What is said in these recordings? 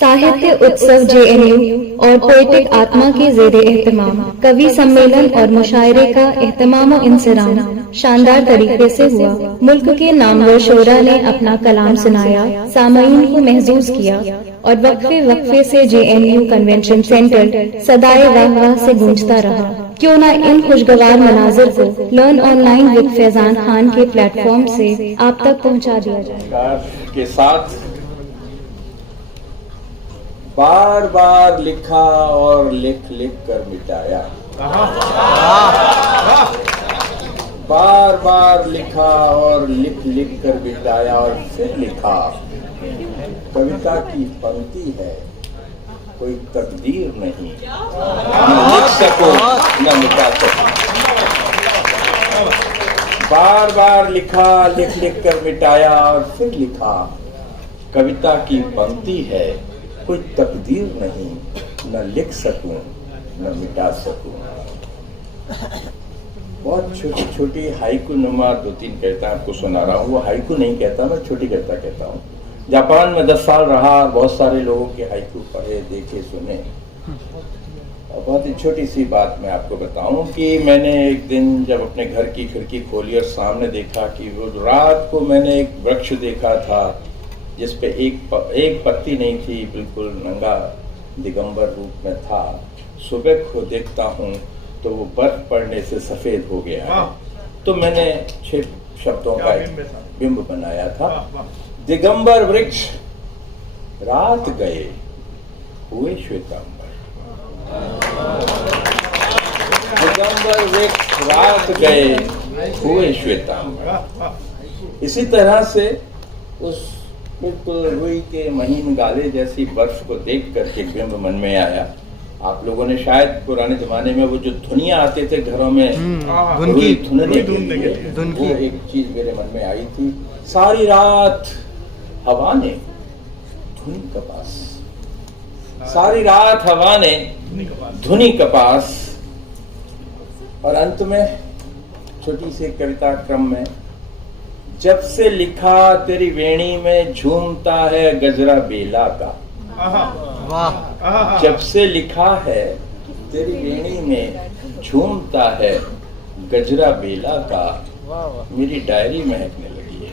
साहित्य उत्सव जेएनयू और पोएटिक आत्मा के ज़ेरे एहतमाम कवि सम्मेलन और मुशायरे का एहतमाम और इंसराम शानदार तरीके से हुआ। मुल्क के नामवर शोरा ने अपना कलाम सुनाया, सामईन को महजूज किया और वक्फे वक्फे से जेएनयू कन्वेंशन सेंटर सदाए वाह वाह से गूंजता रहा। क्यों ना इन खुशगवार मनाजिर को learn online with Faizan Khan के प्लेटफॉर्म से आप तक पहुंचा दिया जाए। के साथ बार बार लिखा और लिख लिख कर मिटाया, बार बार लिखा और लिख लिख कर मिटाया और फिर लिखा। कविता की पंक्ति है, कोई तकदीर नहीं, न लिख सको न मिटा सको। बार बार लिखा, लिख लिख कर मिटाया और फिर लिखा। कविता की पंक्ति है, कोई तकदीर नहीं, न लिख सकूं न मिटा सकूं। बहुत छोटी छोटी हाइकू नुमा 2-3 कविता आपको सुना रहा हूँ। वो हाइकू नहीं कहता, मैं छोटी कविता कहता हूँ। जापान में 10 साल रहा, बहुत सारे लोगों के हाइकू पढ़े, देखे, सुने। और बहुत ही छोटी सी बात मैं आपको बताऊं कि मैंने एक दिन जब अपने घर की खिड़की खोली और सामने देखा कि वो रात को मैंने एक वृक्ष देखा था जिसपे एक पत्ती नहीं थी, बिल्कुल नंगा दिगंबर रूप में था। सुबह को देखता हूँ तो वो बर्फ पड़ने से सफेद हो गया है। तो मैंने 6 शब्दों का बिंब बनाया था। दिगंबर वृक्ष रात गए हुए श्वेतांबर। दिगंबर वृक्ष रात गए हुए श्वेतांबर। इसी तरह से उस बिल्कुल रुई के महीन गाले जैसी बर्फ को देख करके बिंब मन में आया। आप लोगों ने शायद पुराने जमाने में वो जो धुनिया आते थे घरों में, रुई धुनने के लिए, वो एक चीज मेरे मन में आई थी। सारी रात हवा ने धुनी कपास, सारी रात हवा ने धुनी कपास। और अंत में छोटी सी कविता क्रम में, जब से लिखा तेरी वेणी में झूमता है गजरा बेला का। जब से लिखा है तेरी वेणी में झूमता है गजरा बेला का, मेरी डायरी महकने लगी है।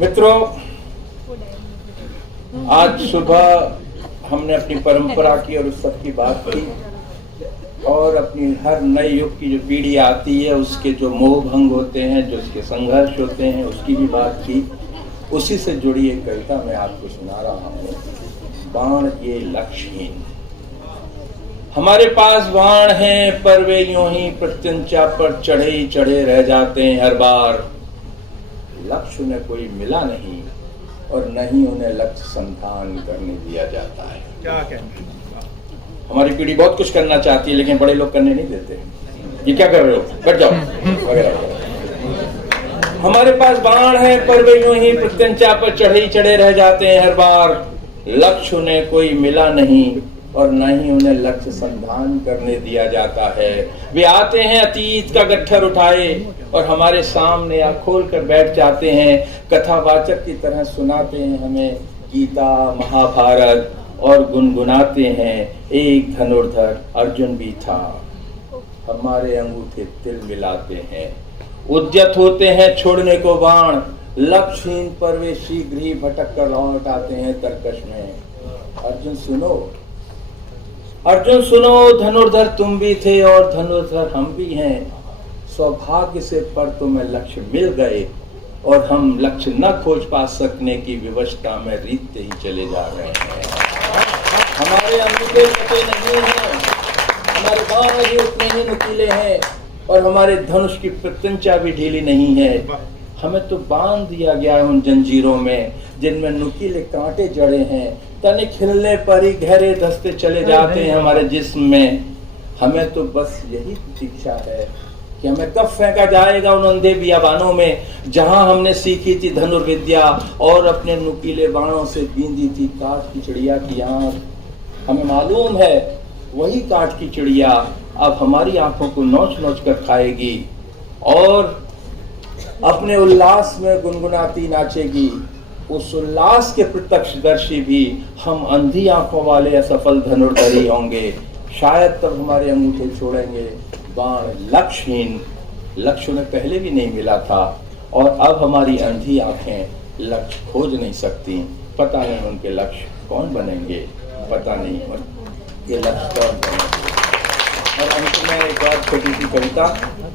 मित्रों, आज सुबह हमने अपनी परंपरा की और उस सब की बात की और अपनी हर नए युग की जो पीढ़ी आती है उसके जो मोह भंग होते हैं, जो उसके संघर्ष होते हैं, उसकी भी बात की। उसी से जुड़ी एक कविता मैं आपको सुना रहा हूँ। बाण ये लक्ष्यहीन। हमारे पास बाण हैं पर वे यूं ही प्रत्यंचा पर चढ़े ही चढ़े रह जाते हैं हर बार। लक्ष्य उन्हें कोई मिला नहीं और नहीं उन्हें लक्ष्य संधान करने दिया जाता है। क्या कहते हैं? हमारी पीढ़ी बहुत कुछ करना चाहती है लेकिन बड़े लोग करने नहीं देते। ये क्या कर रहे हो, बैठ जाओ वगैरह। हमारे पास बाण है पर वे यूं ही प्रत्यंचा पर चढ़े ही चढ़े रह जाते हैं हर बार। लक्ष्य उन्हें कोई मिला नहीं और न ही उन्हें लक्ष्य संधान करने दिया जाता है। वे आते हैं अतीत का गट्ठर उठाए और हमारे सामने या खोल कर बैठ जाते हैं। कथावाचक की तरह सुनाते हैं हमें गीता महाभारत और गुनगुनाते हैं, एक धनुर्धर अर्जुन भी था। हमारे अंगूठे तिल मिलाते हैं, उद्यत होते हैं छोड़ने को बाण। लक्ष्यहीन पर वे शीघ्र ही भटक कर लौट आते हैं तरकश में। अर्जुन सुनो, अर्जुन सुनो, धनुर्धर तुम भी थे और धनुर्धर हम भी हैं। सौभाग्य से पर तुम्हें लक्ष्य मिल गए और हम लक्ष्य न खोज पा सकने की विवशता में रीतते ही चले जा रहे हैं। हमारे अंगूठे कटे नहीं हैं, हमारे बाण भी उतने ही नुकीले हैं और हमारे धनुष की प्रत्यंचा भी ढीली नहीं है। हमें तो बांध दिया गया है उन जंजीरों में जिनमें नुकीले कांटे जड़े हैं। तनिक हिलने पर ही गहरे धंसते चले जाते हैं हमारे जिस्म में। हमें तो बस यही प्रतीक्षा है कि हमें कब फेंका जाएगा उन अंधे बियाबानों में जहां हमने सीखी थी धनुर्विद्या और अपने नुकीले बाणों से बींदी थी काठ की चिड़िया की आंख। हमें मालूम है वही काठ की चिड़िया अब हमारी आंखों को नोच नोच कर खाएगी और अपने उल्लास में गुनगुनाती नाचेगी, उस उल्लास के प्रत्यक्षदर्शी भी हम अंधी आंखों वाले असफल धनुर्धरी होंगे। शायद तब हमारे अंगूठे छोड़ेंगे बाण लक्ष्यहीन, लक्ष्य उन्हें पहले भी नहीं मिला था और अब हमारी अंधी आंखें लक्ष्य खोज नहीं सकती। पता नहीं उनके लक्ष्य कौन बनेंगे, पता नहीं ये लक्ष्य कौन बनेंगे। और अंत में एक और छोटी सी कविता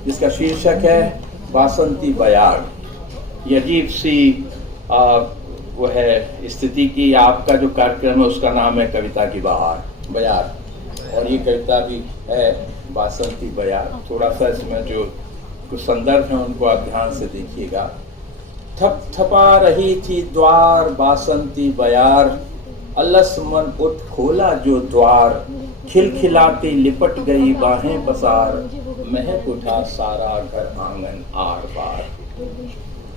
जिसका शीर्षक है बासंती बयार। ये अजीब सी वो है स्थिति की, आपका जो कार्यक्रम है उसका नाम है कविता की बयार, और ये कविता भी है बासंती बयार। थोड़ा सा इसमें जो कुछ संदर्भ है उनको आप ध्यान से देखिएगा। थप थपा रही थी द्वार बासंती बयार, अलस मन उठ खोला जो द्वार, खिलखिलाती लिपट गई बाहें पसार, महक उठा सारा घर आंगन आर पार।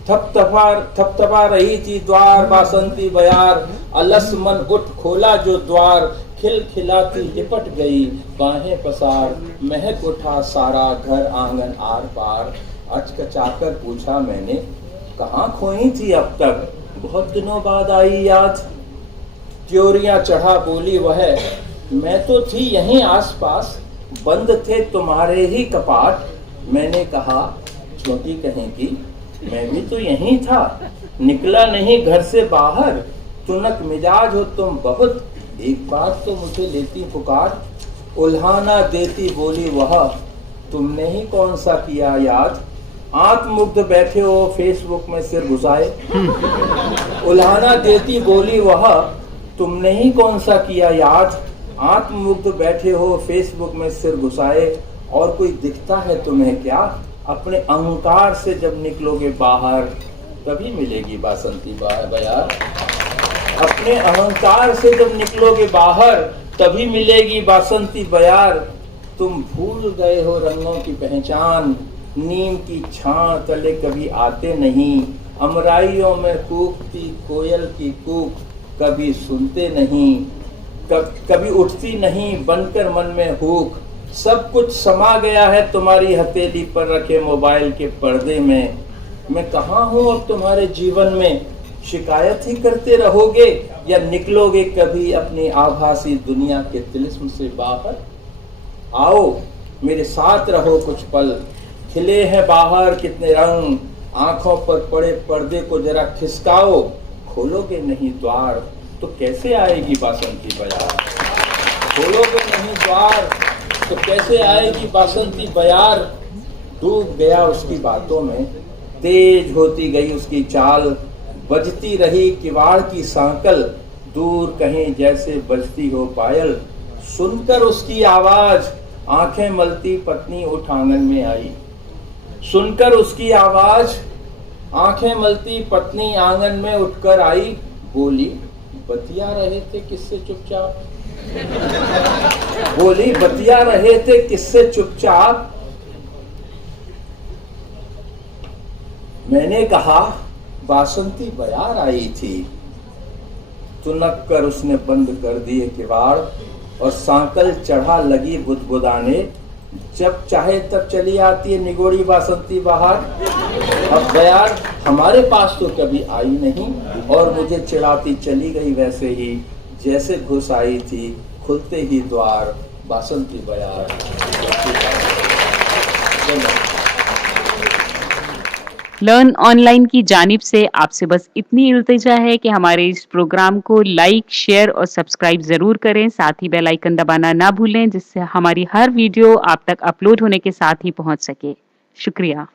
थपथपा रही थी द्वार बासंती बयार, अलस मन उठ खोला जो द्वार, खिलखिलाती लिपट गई बाहें पसार, महक उठा सारा घर आंगन आर पार। अचकचाकर पूछा मैंने, कहाँ खोई थी अब तक, बहुत दिनों बाद आई याद। त्योरियां चढ़ा बोली वह, मैं तो थी यहीं आसपास, बंद थे तुम्हारे ही कपाट। मैंने कहा, छोटी कहेगी, मैं भी तो यहीं था, निकला नहीं घर से बाहर। तुनक मिजाज हो तुम बहुत, एक बार तो मुझे लेती पुकार। उल्हाना देती बोली वह, तुमने ही कौन सा किया याद। आत्ममुग्ध बैठे हो फेसबुक में सिर घुसाए। उल्हाना देती बोली वह, तुमने ही कौन सा किया याद। आत्ममुग्ध बैठे हो फेसबुक में सिर घुसाए, और कोई दिखता है तुम्हें क्या। अपने अहंकार से जब निकलोगे बाहर तभी मिलेगी बासंती बयार। अपने अहंकार से जब निकलोगे बाहर तभी मिलेगी बासंती बयार। तुम भूल गए हो रंगों की पहचान, नीम की छां तले कभी आते नहीं। अमराइयों में कूकती कोयल की कूक कभी सुनते नहीं, कभी उठती नहीं बनकर मन में हुक। सब कुछ समा गया है तुम्हारी हथेली पर रखे मोबाइल के पर्दे में। मैं कहाँ हूँ अब तुम्हारे जीवन में, शिकायत ही करते रहोगे या निकलोगे कभी अपनी आभासी दुनिया के तिलिस्म से बाहर। आओ मेरे साथ रहो कुछ पल, खिले हैं बाहर कितने रंग, आंखों पर पड़े पर्दे को जरा खिसकाओ। खोलोगे नहीं द्वार तो कैसे आएगी बासंती बयार। खोलोगे नहीं द्वार तो कैसे आएगी बासंती बयार। डूब गया उसकी बातों में, तेज होती गई उसकी चाल, बजती रही किवाड़ की सांकल, दूर कहीं जैसे बजती हो पायल। सुनकर उसकी आवाज आंखें मलती पत्नी उठ आंगन में आई। सुनकर उसकी आवाज आंखें मलती पत्नी आंगन में उठकर आई। बोली, बतिया रहे थे किससे चुपचाप। बोली, बतिया रहे थे किससे चुपचाप। मैंने कहा, बासंती बयार आई थी। तुनक कर उसने बंद कर दिए किवाड़ और सांकल चढ़ा लगी बुदबुदाने। जब चाहे तब चली आती है निगोड़ी बासंती बाहर। अब बयार हमारे पास तो कभी आई नहीं और मुझे चिढ़ाती चली गई वैसे ही जैसे घुस आई थी खुलते ही द्वार बासंती बयार। लर्न ऑनलाइन की जानिब से आपसे बस इतनी इल्तिजा है कि हमारे इस प्रोग्राम को लाइक, शेयर और सब्सक्राइब जरूर करें। साथ ही बेल आइकन दबाना ना भूलें जिससे हमारी हर वीडियो आप तक अपलोड होने के साथ ही पहुंच सके। शुक्रिया।